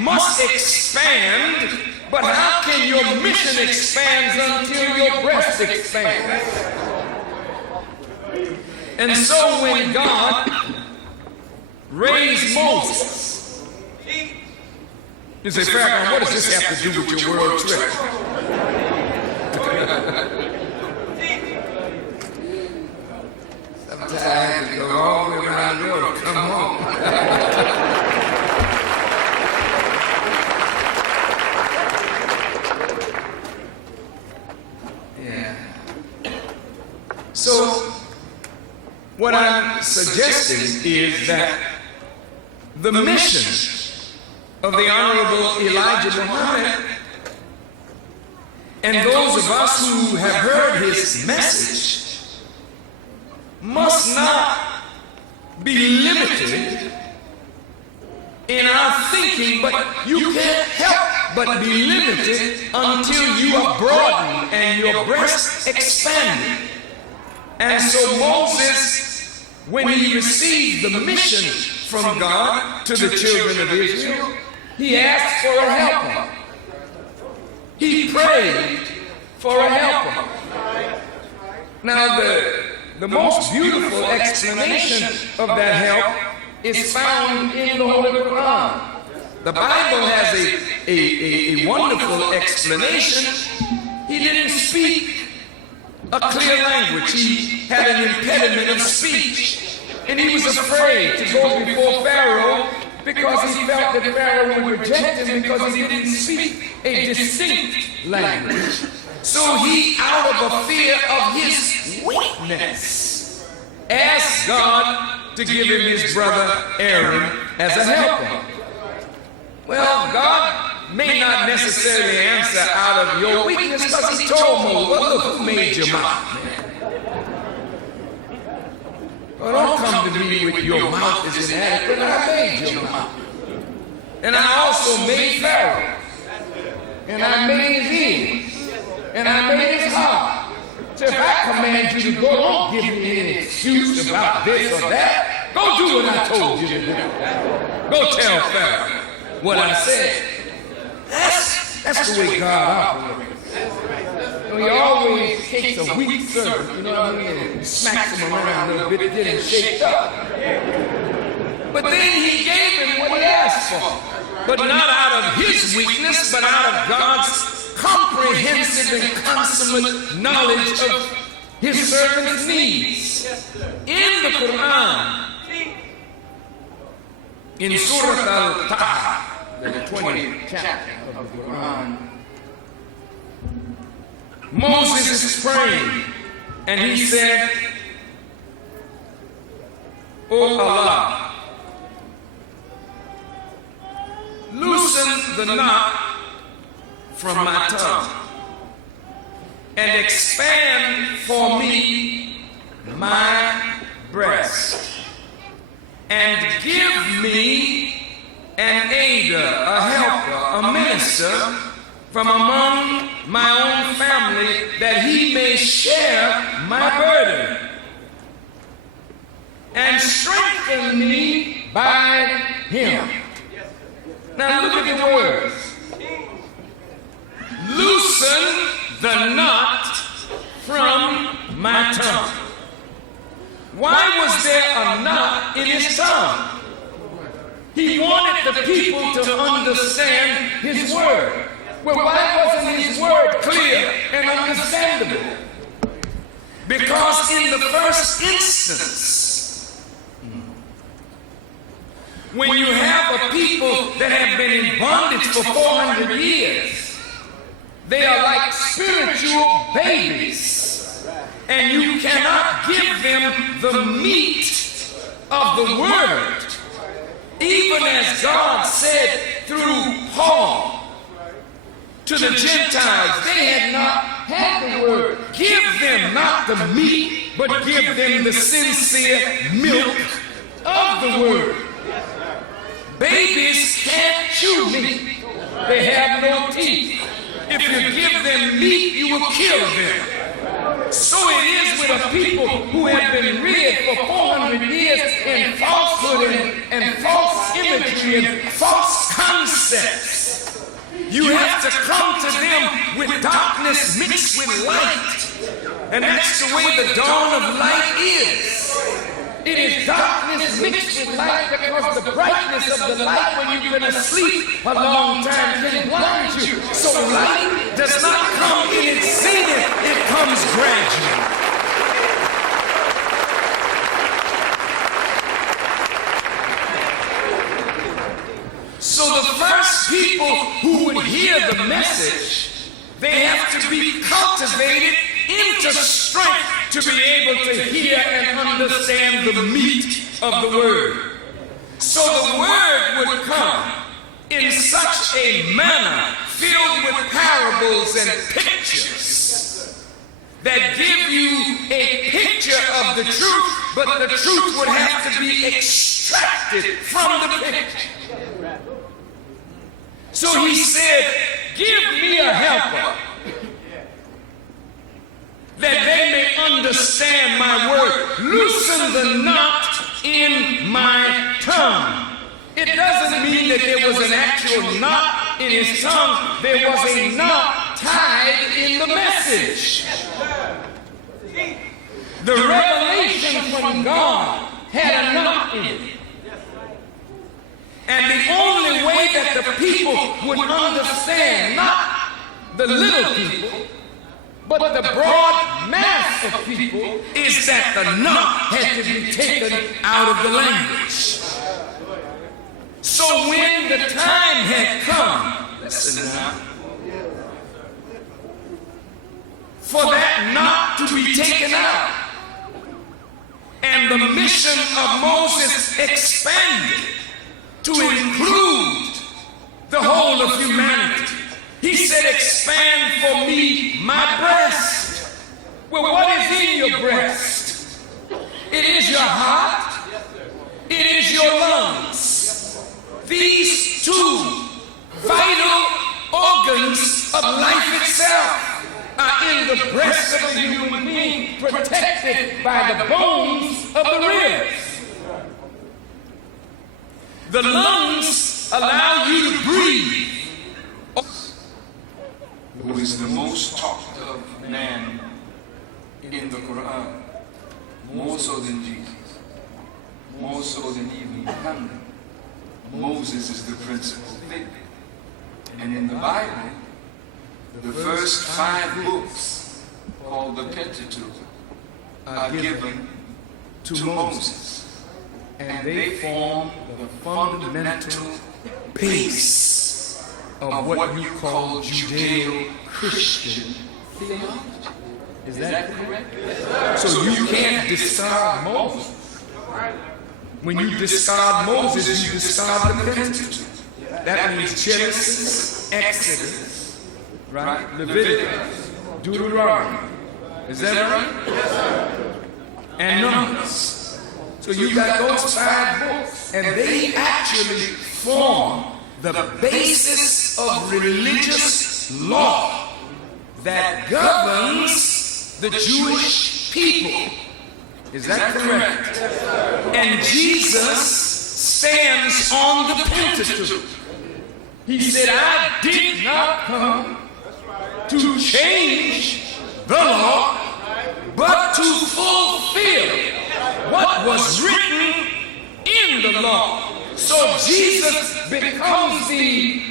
must expand, but how can your mission expand until your breast expands? And so when God raised Moses, you say, Farrakhan, what does this have to do with your world trip? Sometimes I have to go all the way around the world to come home. Yeah. So, what I'm suggesting is that the mission of the Honorable Elijah Muhammad and those of us who have heard his message must not be limited in our thinking, but you can't help but be limited until you are broadened and your breast expanded. And so Moses, when he received the mission from God to the children of Israel, he asked for a helper. He prayed for a helper. Now the most beautiful explanation of that help is found in the Holy Quran. The Bible has a wonderful explanation. He didn't speak a clear language. He had an impediment of speech. And he was afraid to go before Pharaoh because he felt that Pharaoh would reject him because he didn't speak a distinct language. So he, out of a fear of his weakness, asked God to give him his brother Aaron as a helper. Well, God may not necessarily answer out of your weakness because he told Moses, well, look, who made your mouth? Well, don't come to me with your mouth is inadequate. I made your mouth. And I also made Pharaoh. And I made his ears. And I made his heart. So if I command you to go, don't give me any excuse about this or that. Go do what I told you to do. Go tell Pharaoh what I said. That's the way God operates. He always takes a weak servant, you know what I mean, and smacks him around a little bit, get him shaped up. But then he gave him what he asked for. But not out of his weakness, but out of God's comprehensive and consummate knowledge of his servant's needs. In the Quran, in Surah Al-Taha, the 20th chapter of the Quran, Moses is praying, and he said, "O Allah, loosen the knot from my tongue and expand for me my breast, and give me an aider, a helper, a minister from among my own family, that he may share my burden, and strengthen me by him." Now look at the words. Loosen the knot from my tongue. Why was there a knot in his tongue? He wanted the people to understand his word. Well, why wasn't his word clear and understandable? Because in the first instance, when you have a people that have been in bondage for 400 years, they are like spiritual babies, and you cannot give them the meat of the word. Even as God said through Paul to the Gentiles, they had not had the word. Give them not the meat, but give them the sincere milk of the word. Babies can't chew meat. They have no teeth. If you give them meat, you will kill them. So it is with a people who have been reared for 400 years in falsehood and false imagery and false concepts sunsets. You have to come to them with darkness mixed with light. And that's the way the dawn of light is. It is darkness mixed with light because the brightness of the light when you've been asleep a long time can blind you. So light does not come in its zenith, it comes gradually. So the first people who would hear the message, they have to be cultivated into strength to be able to hear and understand the meat of the word. So the word would come in such a manner filled with parables and pictures that give you a picture of the truth, but the truth would have to be extracted from the picture. So he said, give me a helper that they may understand my word. Loosen the knot in my tongue. It doesn't mean that there was an actual knot in his tongue. There was a knot tied in the message. The revelation from God had a knot in it. And the only way that the people would understand, not the little people, but the broad mass of people, is that the knot had to be taken out of the language. So when the time had come, listen now, for that knot to be taken out, and the mission of Moses expanded to include the whole of humanity. He said, expand for me my breast. Well, what is in your breast? It is your heart. It is your lungs. These two vital organs of life itself are in the breast of the human being, protected by the bones of the ribs. The lungs allow you to breathe. Who is the most talked of man in the Quran, more so than Jesus, more so than even Muhammad. Moses is the principal figure. And in the Bible, the first 5 books, called the Pentateuch, are given to Moses. And they form the fundamental base of what you call Judeo-Christian theology. Is that correct? So you can't discard Moses. When you discard Moses, you discard the Pentateuch. That means Genesis, Exodus, right? Leviticus, Deuteronomy. Is that right? And Numbers. So you got those 5 books, and they actually form the basis of religious law that governs the Jewish people. Is that correct? And Jesus stands on the Pentateuch. He said, I did not come to change the law, but to fulfill what was written in the law. So Jesus becomes the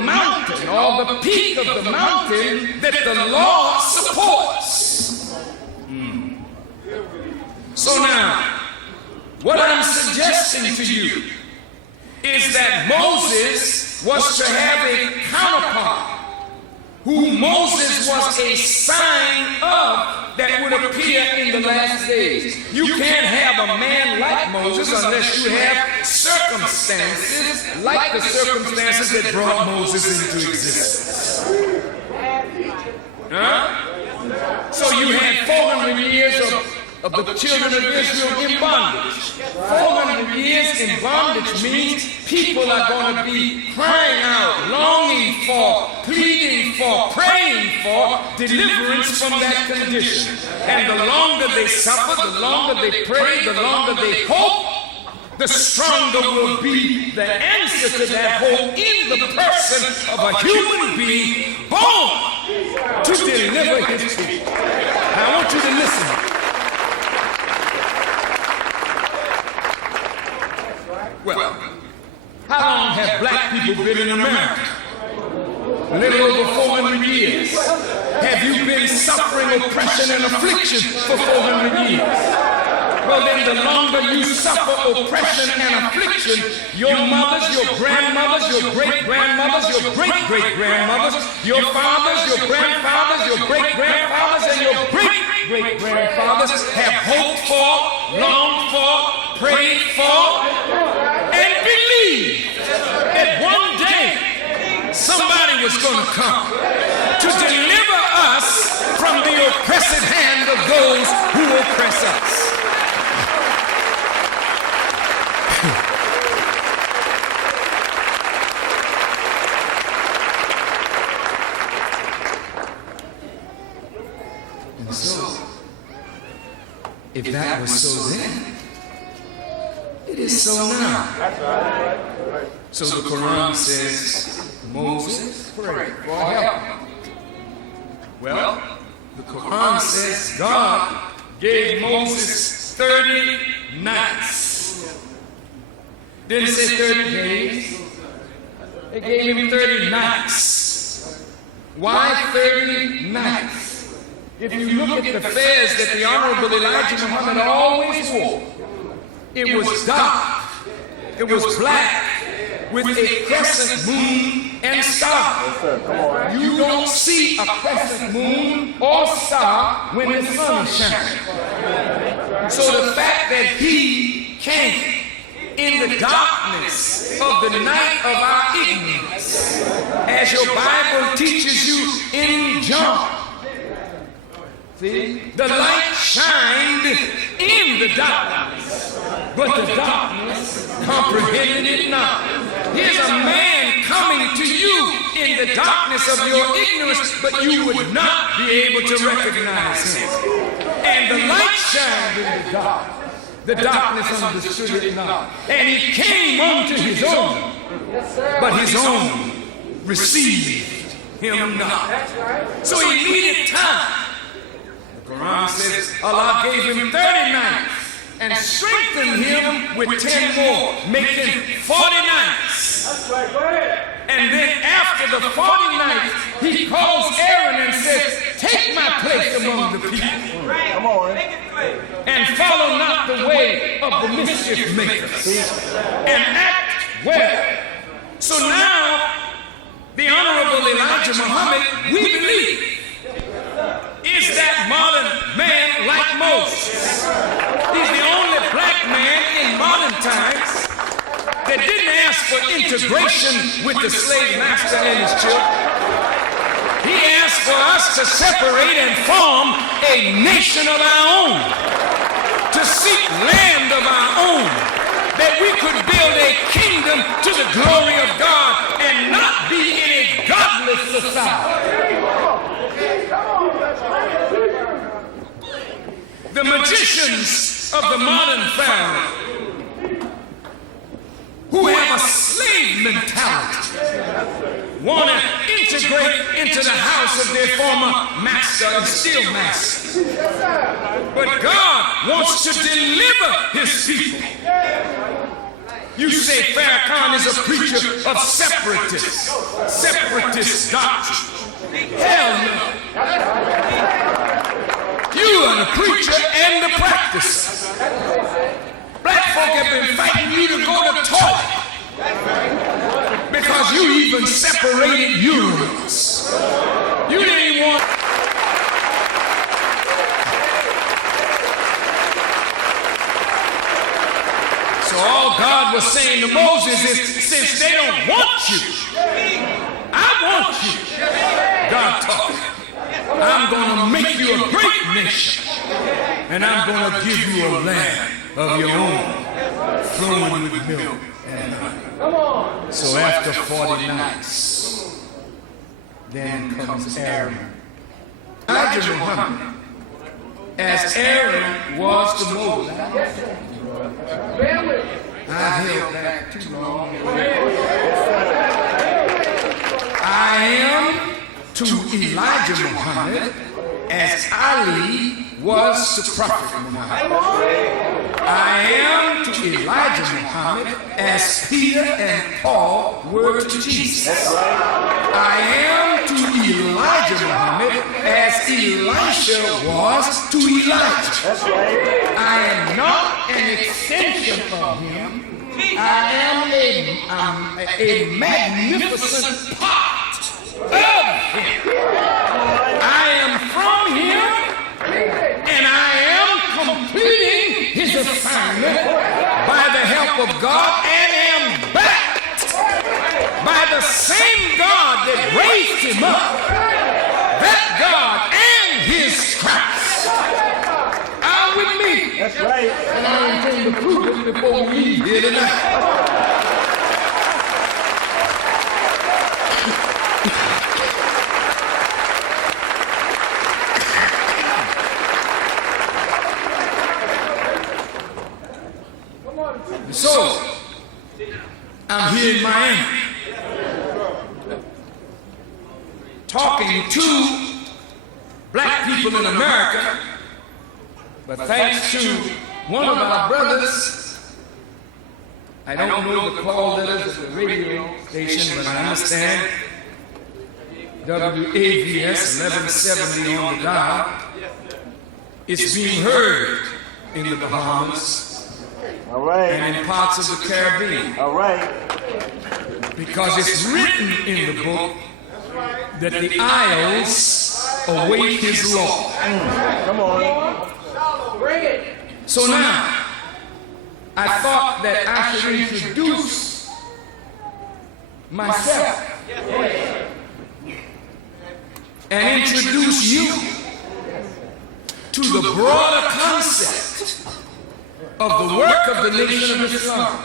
mountain or the peak of the mountain that the law supports. So now, what I'm suggesting to you is that Moses was to have a counterpart who Moses was a sign of that would appear in the last days. You can't have a man like Moses unless you have circumstances like the circumstances that brought Moses into existence. Huh? So you had 400 years of the children of Israel in bondage. 400 years in bondage means people are going to be crying out, longing for, pleading for, praying for deliverance from that condition. And the longer they suffer, the longer they pray, the longer they hope, the stronger will be the answer to that hope in the person of a human being born to deliver his people. Now I want you to listen. Well, how long have black people been in America? A little over 400 years. Have you been suffering oppression and affliction for 400 years? Well, then the longer you suffer oppression and affliction, your mothers, your grandmothers, your great-grandmothers, your great-great-grandmothers, your fathers, your grandfathers, your great-grandfathers, and your great-great-grandfathers have hoped for, longed for, prayed for, and believed that one day somebody was going to come to deliver us from the oppressive hand of those who oppress us. And so, if that was so then, it is so now. So the Quran says, Moses prayed for help. Well, the Quran says God gave Moses 30 nights. Didn't say 30 days. It gave him 30 nights. Why 30 nights? If you look at the fez that the Honorable Elijah Muhammad always wore, it was dark, it was black, with a crescent moon and star. You don't see a crescent moon or star when the sun is shining. So the fact that he came in the darkness of the night of our ignorance, as your Bible teaches you in John, see, the light shined in the darkness, but the darkness comprehended it not. Here's a man coming to you in the darkness of your ignorance, but you would not be able to recognize him. And the light shined in the dark. The darkness understood it not. And he came unto his own, but his own received him not. So he needed time. The Quran says Allah gave him 30 nights and strengthened him with 10 more, making 40 nights. And then after the 40 nights, he calls Aaron and says, take my place among the people. Come on. And follow not the way of the mischief makers. And act well. So now, the Honorable Elijah Muhammad, we believe, is that modern man like Moses. He's the only black man in modern times that didn't ask for integration with the slave master and his children. He asked for us to separate and form a nation of our own, to seek land of our own, that we could build a kingdom to the glory of God and not be in a godless society. The magicians of the modern family, who have a slave mentality, want to integrate into the house of their former master and still master. But God wants to deliver his people. You say Farrakhan is a preacher of separatist doctrine. Hell no. You are the preacher and the practicer. Black folk have been fighting you to go to toilet because you even separated urines. You didn't even want. So all God was saying to Moses is, since they don't want you, I want you. God talking. I'm going to make you a great nation, and I'm going to give you a land of your own, flowing with milk and honey. So after 40 nights, then comes Aaron. Elijah Muhammad, as Aaron was to Moses. I've held back too long. I am to Elijah Muhammad as Ali was to Prophet Muhammad. I am to Elijah Muhammad as Peter and Paul were to Jesus. I am to Elijah Muhammad as Elisha was to Elijah. I am not an extension of him. I am a magnificent part of him. I am from him, and I am completing his assignment by the help of God, and am backed by the same God that raised him up. That God and his Christ are with me. That's right. And I intend to prove it before we leave here tonight. So, I'm here in Miami talking to black people in America, but thanks to one of our brothers, I don't know the call letters of the radio station, but I understand WAVS 1170 on the dial. It's being heard in the Bahamas. All right. And in parts of the Caribbean. All right. Because it's written in the book that the isles await his law. Come on. Bring it. So now, I thought that I should introduce myself and introduce you to the broader concept of the work of the Nation of Islam.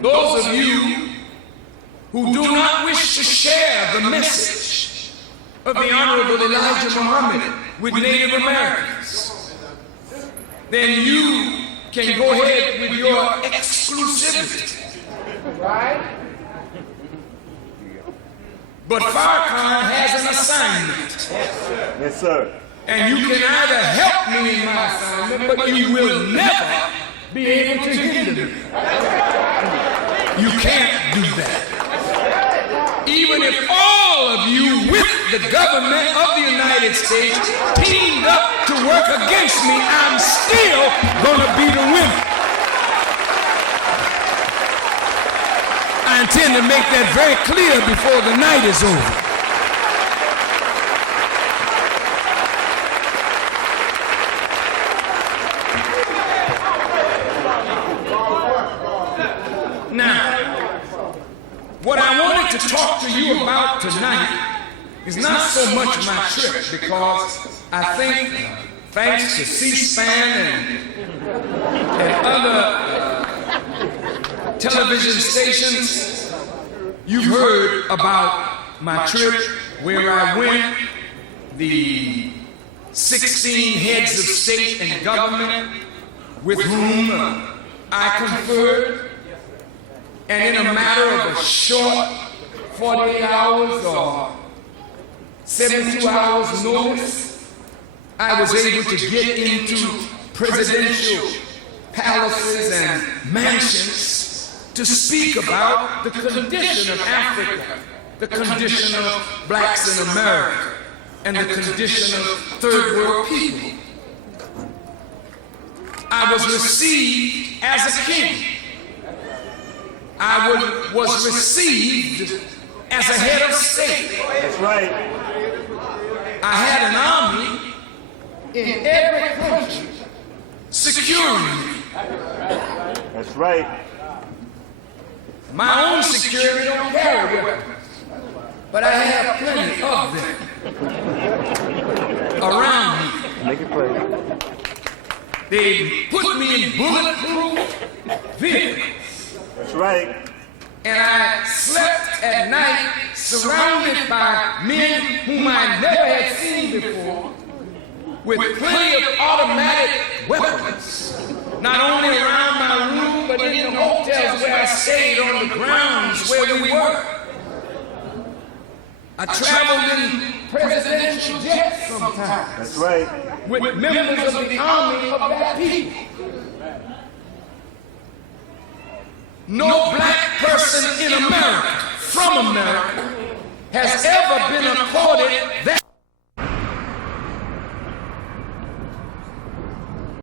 Those of you who do not wish to share the message of the Honorable Elijah Muhammad with Native Americans, then you can go ahead with your exclusivity. Right? But Farrakhan has an assignment. Yes, sir. And you can either help me in my assignment, but you will never be able to hinder me. You can't do that. Even if all of you with the government of the United States teamed up to work against me, I'm still going to be the winner. I intend to make that very clear before the night is over. What I wanted to talk to you about tonight is not so much my trip, because I think, thanks to C-SPAN and other television stations, you've heard about my trip where I went, the 16 heads of state and government with whom I conferred. And in a matter of a short 48 hours or 72 hours notice, I was able to get into presidential palaces and mansions to speak about the condition of Africa, the condition of blacks in America, and the condition of third world people. I was received as a king. I was received as a head of state. That's right. I had an army in every country securing me. That's right. My own security don't carry weapons, but I have plenty of them around me. Make it play. They put me in bulletproof vehicles. That's right. And I slept at night surrounded by men whom I never had seen before, with plenty of automatic weapons, not only around my room, but in the hotels where I stayed, on the grounds where we were. I traveled in presidential jets sometimes. That's right. With members of the army of that people. No black person in America, from America, has ever been accorded that.